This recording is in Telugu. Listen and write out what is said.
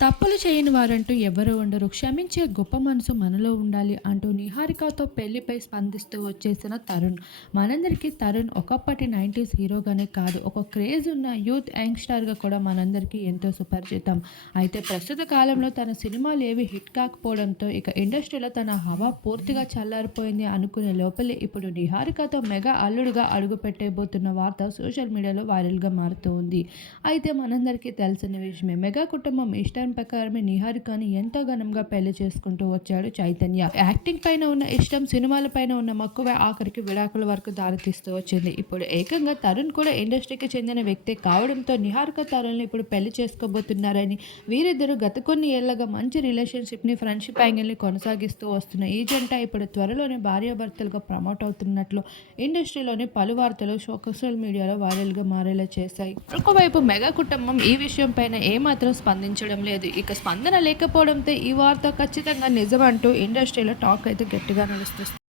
తప్పులు చేయని వారంటూ ఎవరూ ఉండరు. క్షమించే గొప్ప మనసు మనలో ఉండాలి అంటూ నిహారికతో పెళ్ళిపై స్పందిస్తూ వచ్చేసిన తరుణ్. మనందరికీ తరుణ్ ఒకప్పటి నైంటీస్ హీరోగానే కాదు. ఒక క్రేజ్ ఉన్న యూత్ యంగ్స్టార్గా కూడా మనందరికీ ఎంతో సుపరిచితం. అయితే ప్రస్తుత కాలంలో తన సినిమాలు ఏవి హిట్ కాకపోవడంతో ఇక ఇండస్ట్రీలో తన హవా పూర్తిగా చల్లారిపోయింది అనుకునే లోపలే ఇప్పుడు నిహారికతో మెగా అల్లుడుగా అడుగు పెట్టేబోతున్న వార్త సోషల్ మీడియాలో వైరల్గా మారుతూ ఉంది అయితే మనందరికీ తెలిసిన విషయమే మెగా కుటుంబం ఇష్టం ప్రకారమే నిహారికని ఎంతో ఘనంగా పెళ్ళి చేసుకుంటూ వచ్చాడు చైతన్య. యాక్టింగ్ పైన ఉన్న ఇష్టం సినిమాల పైన ఉన్న మక్కువ ఆఖరికి విడాకుల వరకు దారితీస్తూ వచ్చింది. ఇప్పుడు ఏకంగా తరుణ్ కూడా ఇండస్ట్రీకి చెందిన వ్యక్తే కావడంతో నిహారిక తరుణ్ని ఇప్పుడు పెళ్ళి చేసుకోబోతున్నారని వీరిద్దరూ గత కొన్ని ఏళ్ళగా మంచి రిలేషన్షిప్ని ఫ్రెండ్షిప్ యాంగిల్ని కొనసాగిస్తూ వస్తున్న ఈ జంట ఇప్పుడు త్వరలోనే భార్యాభర్తలుగా ప్రమోట్ అవుతున్నట్లు ఇండస్ట్రీలోని పలు వార్తలు సోషల్ మీడియాలో వైరల్గా మారేలా చేశాయి. ఒకవైపు మెగా కుటుంబం ఈ విషయం పైన ఏమాత్రం స్పందించడం లేదు. లేదు ఇక స్పందన లేకపోవడంతో ఈ వార్త ఖచ్చితంగా నిజమంటూ ఇండస్ట్రీలో టాక్ అయితే గట్టిగా నడుస్తుంది.